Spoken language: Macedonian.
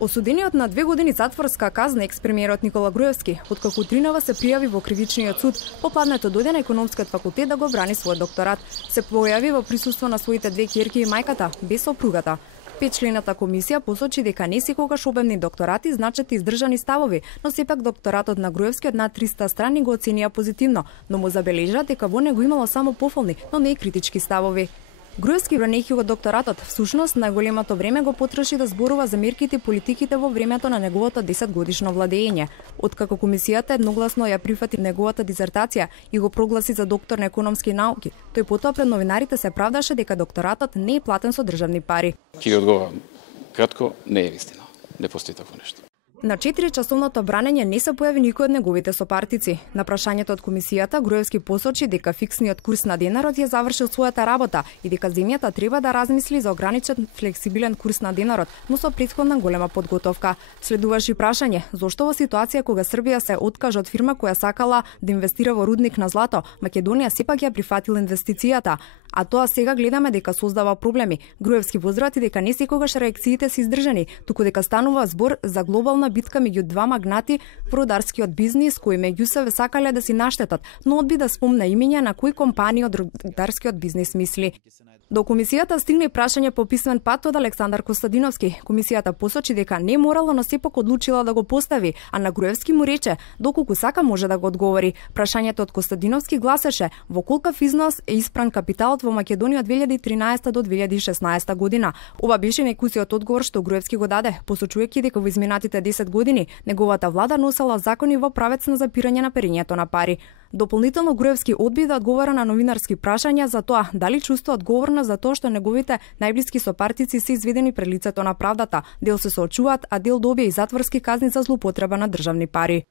Осудениот на 2 години затворска казна екс-премиерот Никола Груевски, откако тринава се пријави во кривичниот суд, попладнето дојде на економскиот факултет да го брани својот докторат. Се појави во присуство на своите 2 ќерки и мајката, без сопругата. Петчлената комисија посочи дека не секогаш обемни докторати значат издржани ставови, но сепак докторатот на Груевски од над 300 страни го оценија позитивно, но му забележа дека во него имало само пофални, но не и критички ставови. Груевски, бранејќи го докторатот, всушност најголемото време го потроши да зборува за мерките и политиките во времето на неговото 10-годишно владење. Откако комисијата едногласно ја прифати неговата дизертација и го прогласи за доктор на економски науки, тој потоа пред новинарите се правдаше дека докторатот не е платен со државни пари. Ќе ви одговорам кратко, не е вистина. Не постои такво нешто. На 4-часовното бранење не се појави никој од неговите сопартици. На прашањето од комисијата, Груевски посочи дека фиксниот курс на денарот ја завршил својата работа и дека земјата треба да размисли за ограничен флексибилен курс на денарот, но со претходна голема подготовка. Следуваше прашање зошто во ситуација кога Србија се откажа од фирма која сакала да инвестира во рудник на злато, Македонија сепак ја прифатила инвестицијата, а тоа сега гледаме дека создава проблеми. Груевски возврати дека не секогаш реакциите се издржани, туку дека станува збор за глобална битка меѓу два магнати во рударскиот бизнис кои меѓу себе сакале да си наштетат, но одби да спомне имиња на кои компании од рударскиот бизнис мисли. До комисијата стигне прашање по писмен пат од Александар Костадиновски. Комисијата посочи дека не морала, но сепак одлучила да го постави, а на Груевски му рече доколку сака може да го одговори. Прашањето од Костадиновски гласеше во колкав износ е испран капиталот во Македонија од 2013 до 2016 година. Ова беше најкусиот одговор што Груевски го даде, посочувајќи дека во изминатите 10 години неговата влада носела закони во правец на запирање на перењето на пари. Дополнително Груевски одби да одговара на новинарски прашања за тоа дали чувствува одговорност за тоа што неговите најблиски сопартици се изведени пред лицето на правдата, дел се соочуваат, а дел добија и затворски казни за злоупотреба на државни пари.